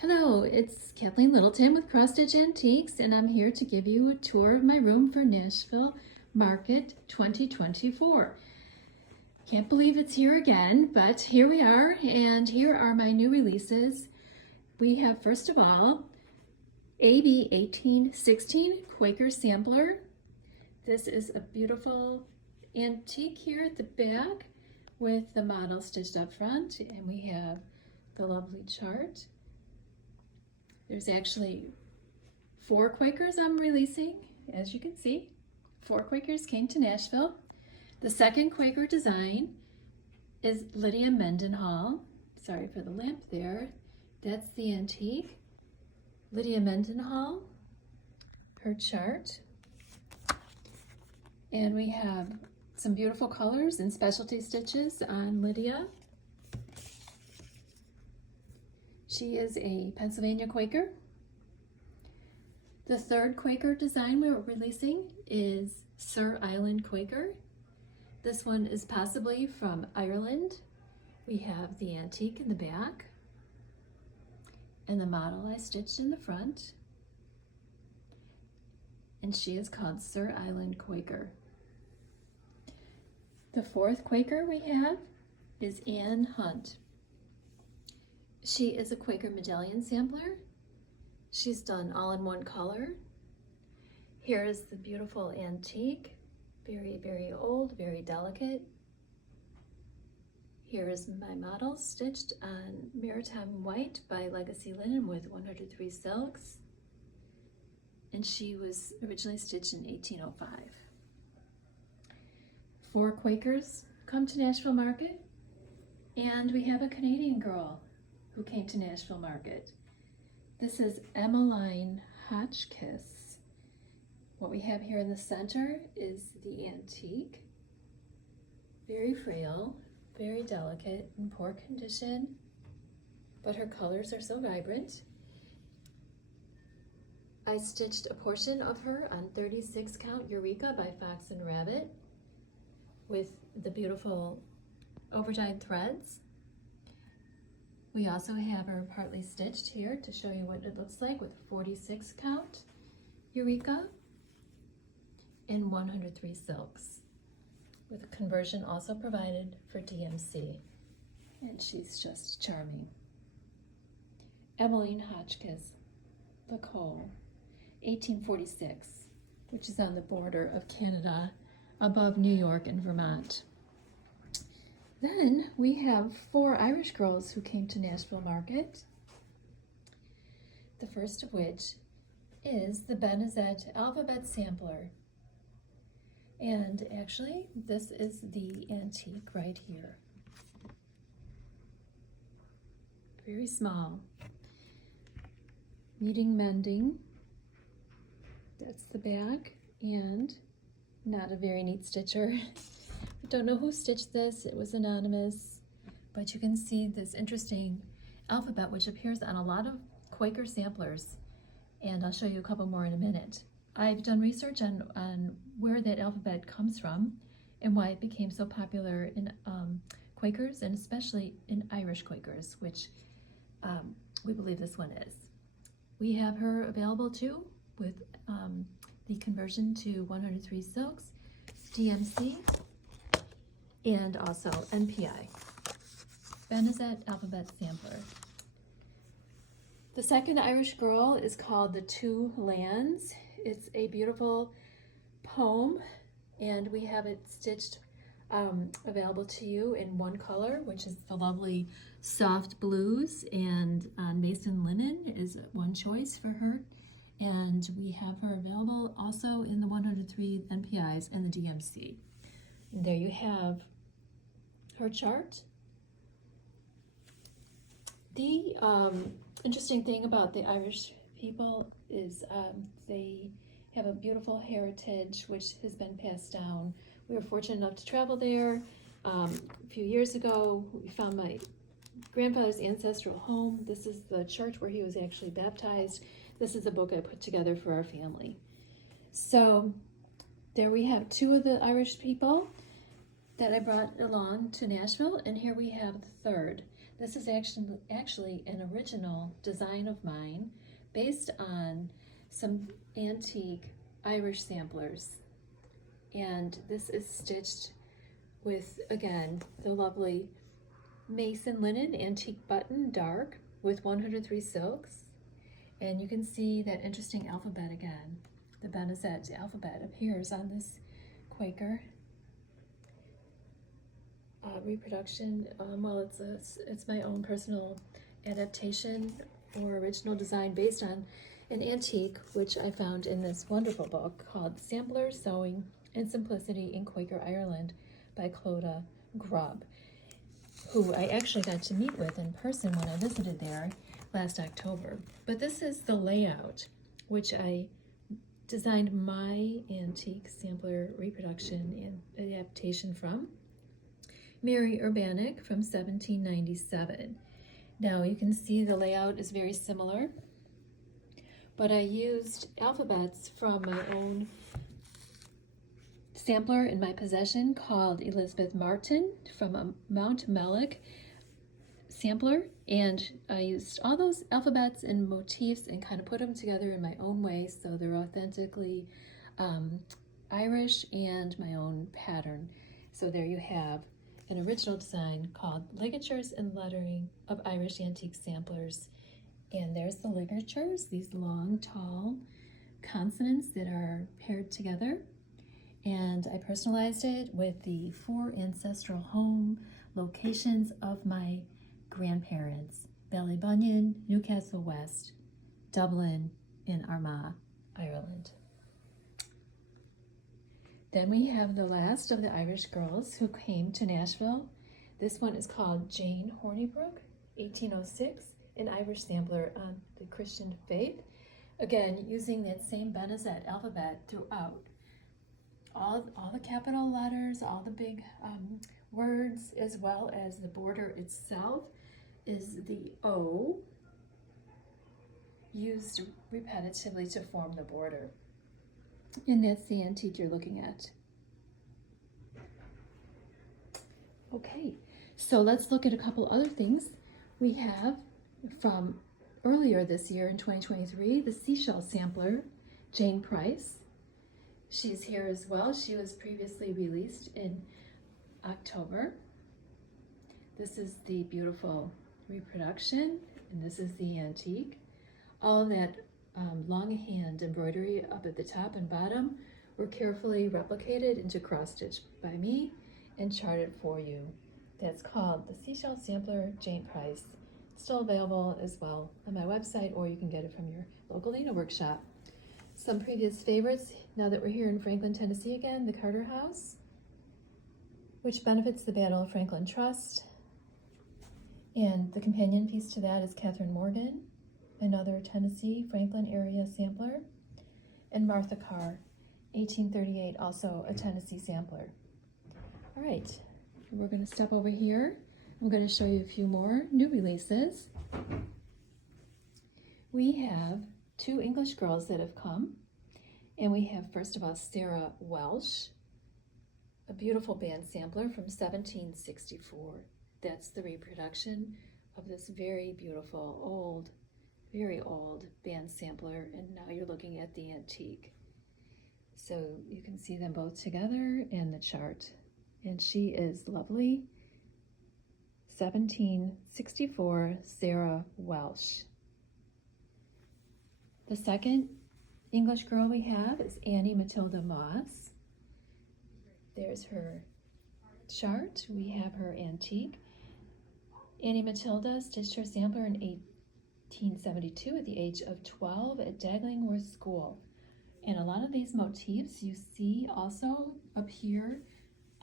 Hello, it's Kathleen Littleton with Cross Stitch Antiques, and I'm here to give you a tour of my room for Nashville Market 2024. Can't believe it's here again, but here we are, and here are my new releases. We have, first of all, AB 1816 Quaker Sampler. This is a beautiful antique here at the back with the model stitched up front, and we have the lovely chart. There's actually 4 Quakers I'm releasing, as you can see. 4 Quakers came to Nashville. The second Quaker design is Lydia Mendenhall. Sorry for the lamp there. That's the antique. Lydia Mendenhall, her chart. And we have some beautiful colors and specialty stitches on Lydia. She is a Pennsylvania Quaker. The third Quaker design we're releasing is Sir Island Quaker. This one is possibly from Ireland. We have the antique in the back and the model I stitched in the front. And she is called Sir Island Quaker. The fourth Quaker we have is Anne Hunt. She is a Quaker medallion sampler. She's done all in one color. Here is the beautiful antique, very, very old, very delicate. Here is my model stitched on Maritime White by Legacy Linen with 103 silks. And she was originally stitched in 1805. 4 Quakers come to Nashville Market, and we have a Canadian girl who came to Nashville Market. This is Emmeline Hotchkiss. What we have here in the center is the antique. Very frail, very delicate, in poor condition, but her colors are so vibrant. I stitched a portion of her on 36 count Eureka by Fox and Rabbit with the beautiful overdyed threads. We also have her partly stitched here to show you what it looks like with 46 count Eureka and 103 silks, with a conversion also provided for DMC. And she's just charming. Emmeline Hotchkiss, Lacole, 1846, which is on the border of Canada above New York and Vermont. Then we have 4 Irish girls who came to Nashville Market. The first of which is the Benezet Alphabet Sampler. And actually, this is the antique right here. Very small. Needing mending. That's the back, and not a very neat stitcher. I don't know who stitched this, it was anonymous, but you can see this interesting alphabet which appears on a lot of Quaker samplers, and I'll show you a couple more in a minute. I've done research on where that alphabet comes from and why it became so popular in Quakers, and especially in Irish Quakers, which we believe this one is. We have her available too with the conversion to 103 silks, DMC, and also NPI, Benezet Alphabet Sampler. The second Irish girl is called The Two Lands. It's a beautiful poem, and we have it stitched available to you in one color, which is the lovely soft blues, and Mason Linen is one choice for her. And we have her available also in the 103 NPIs and the DMC. And there you have her chart. The interesting thing about the Irish people is they have a beautiful heritage which has been passed down. We were fortunate enough to travel there a few years ago. We found my grandfather's ancestral home. This is the church where he was actually baptized. This is a book I put together for our family. So there we have 2 of the Irish people that I brought along to Nashville, and here we have the third. This is actually an original design of mine based on some antique Irish samplers. And this is stitched with, again, the lovely Mason linen antique button, dark, with 103 silks. And you can see that interesting alphabet again. The Benezet alphabet appears on this Quaker reproduction. Well, it's my own personal adaptation or original design based on an antique, which I found in this wonderful book called Sampler, Sewing, and Simplicity in Quaker Ireland by Clodagh Grubb, who I actually got to meet with in person when I visited there last October. But this is the layout, which I designed my antique sampler reproduction and adaptation from. Mary Urbanic from 1797. Now you can see the layout is very similar, but I used alphabets from my own sampler in my possession called Elizabeth Martin from a Mount Mellick sampler, and I used all those alphabets and motifs and kind of put them together in my own way so they're authentically Irish and my own pattern. So there you have an original design called Ligatures and Lettering of Irish Antique Samplers. And there's the ligatures, these long, tall consonants that are paired together. And I personalized it with the 4 ancestral home locations of my grandparents: Ballybunion, Newcastle West, Dublin, and Armagh, Ireland. Then we have the last of the Irish girls who came to Nashville. This one is called Jane Hornibrook, 1806, an Irish sampler on the Christian faith. Again, using that same Benezet alphabet throughout. All the capital letters, all the big words, as well as the border itself is the O, used repetitively to form the border. And that's the antique you're looking at. Okay, so let's look at a couple other things. We have from earlier this year in 2023, the seashell sampler, Jane Price. She's here as well. She was previously released in October. This is the beautiful reproduction, and this is the antique. All that longhand embroidery up at the top and bottom were carefully replicated into cross stitch by me and charted for you. That's called the Seashell Sampler, Jane Price. Still available as well on my website, or you can get it from your local Lena workshop. Some previous favorites, now that we're here in Franklin, Tennessee again, the Carter House, which benefits the Battle of Franklin Trust. And the companion piece to that is Catherine Morgan, another Tennessee, Franklin area sampler. And Martha Carr, 1838, also a Tennessee sampler. All right, we're going to step over here. I'm going to show you a few more new releases. We have 2 English girls that have come, and we have, first of all, Sarah Welsh, a beautiful band sampler from 1764. That's the reproduction of this very beautiful, old, very old band sampler, and now you're looking at the antique. So you can see them both together in the chart, and she is lovely. 1764, Sarah Welsh. The second English girl we have is Annie Matilda Moss. There's her chart. We have her antique. Annie Matilda stitched her sampler in 1872 at the age of 12 at Daglingworth School. And a lot of these motifs you see also appear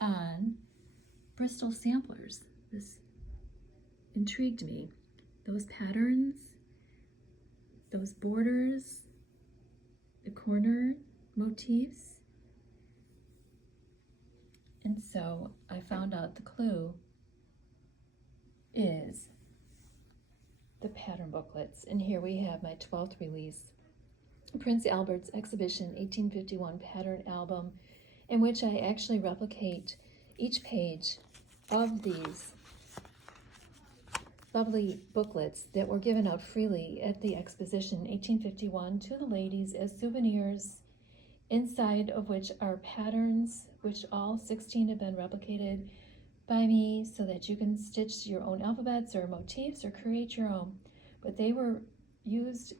on Bristol samplers. This intrigued me. Those patterns, those borders, the corner motifs. And so I found out the clue is the pattern booklets. And here we have my 12th release, Prince Albert's Exhibition 1851 pattern album, in which I actually replicate each page of these lovely booklets that were given out freely at the exposition in 1851 to the ladies as souvenirs, inside of which are patterns, which all 16 have been replicated by me so that you can stitch your own alphabets or motifs or create your own. But they were used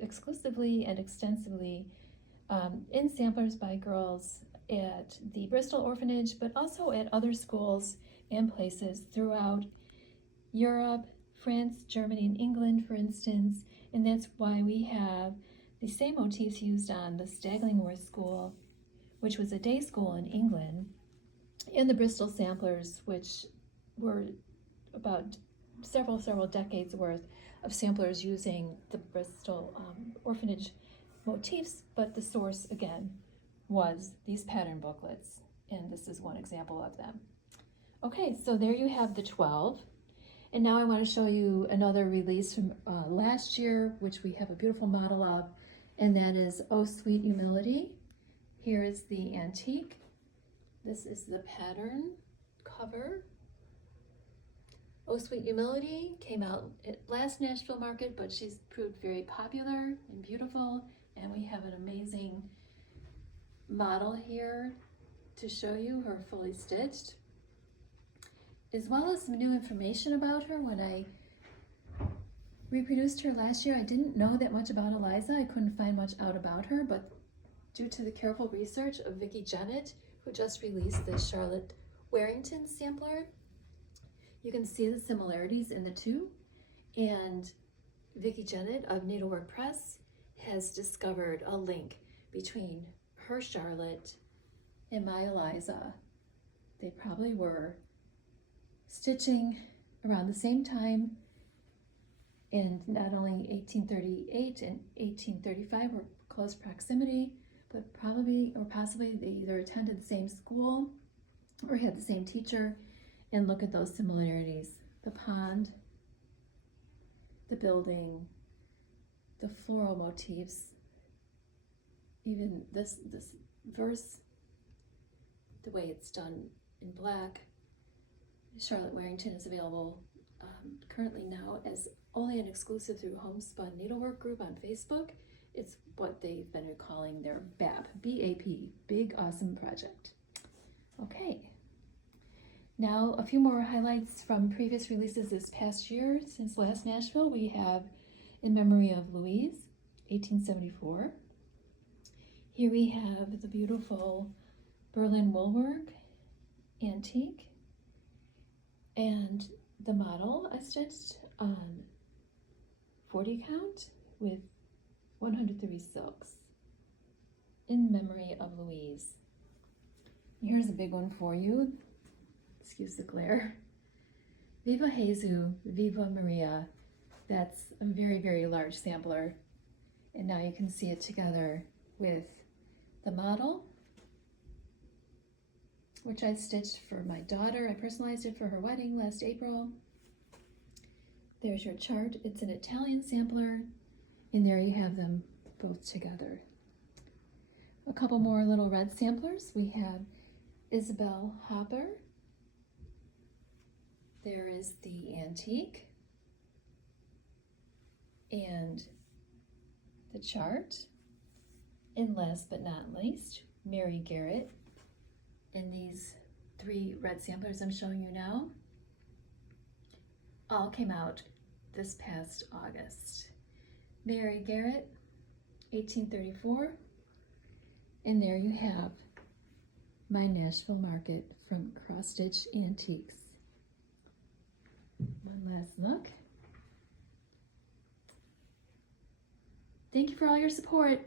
exclusively and extensively in samplers by girls at the Bristol Orphanage, but also at other schools and places throughout Europe, France, Germany, and England, for instance. And that's why we have the same motifs used on the Staglingworth School, which was a day school in England, and the Bristol samplers, which were about several decades worth of samplers using the Bristol Orphanage motifs, but the source again was these pattern booklets, and this is one example of them. Okay, so there you have the 12. And now I want to show you another release from last year, which we have a beautiful model of, and that is Oh Sweet Humility. Here is the antique. This is the pattern cover. Oh Sweet Humility came out at last Nashville Market, but she's proved very popular and beautiful, and we have an amazing model here to show you her fully stitched, as well as some new information about her. When I reproduced her last year, I didn't know that much about Eliza. I couldn't find much out about her, but due to the careful research of Vicki Jennett, who just released the Charlotte Warrington sampler, you can see the similarities in the two. And Vicki Jennett of Needlework Press has discovered a link between her Charlotte and my Eliza. They probably were stitching around the same time, and not only 1838 and 1835 were close proximity, but probably or possibly they either attended the same school or had the same teacher. And look at those similarities: the pond, the building, the floral motifs, even this verse, the way it's done in black. Charlotte Warrington is available currently now as only an exclusive through Homespun Needlework Group on Facebook. It's what they've been calling their BAP, B-A-P, Big Awesome Project. Okay, now a few more highlights from previous releases this past year. Since last Nashville, we have In Memory of Louise, 1874. Here we have the beautiful Berlin woolwork antique, and the model I stitched on 40 count with 103 silks, In Memory of Louise. Here's a big one for you. Excuse the glare. Viva Jesus, Viva Maria. That's a very large sampler. And now you can see it together with the model, which I stitched for my daughter. I personalized it for her wedding last April. There's your chart. It's an Italian sampler, and there you have them both together. A couple more little red samplers. We have Isabel Hopper. There is the antique and the chart. And last but not least, Mary Garrett. And these 3 red samplers I'm showing you now all came out this past August. Mary Garrett, 1834. And there you have my Nashville Market from Cross Stitch Antiques. One last look. Thank you for all your support.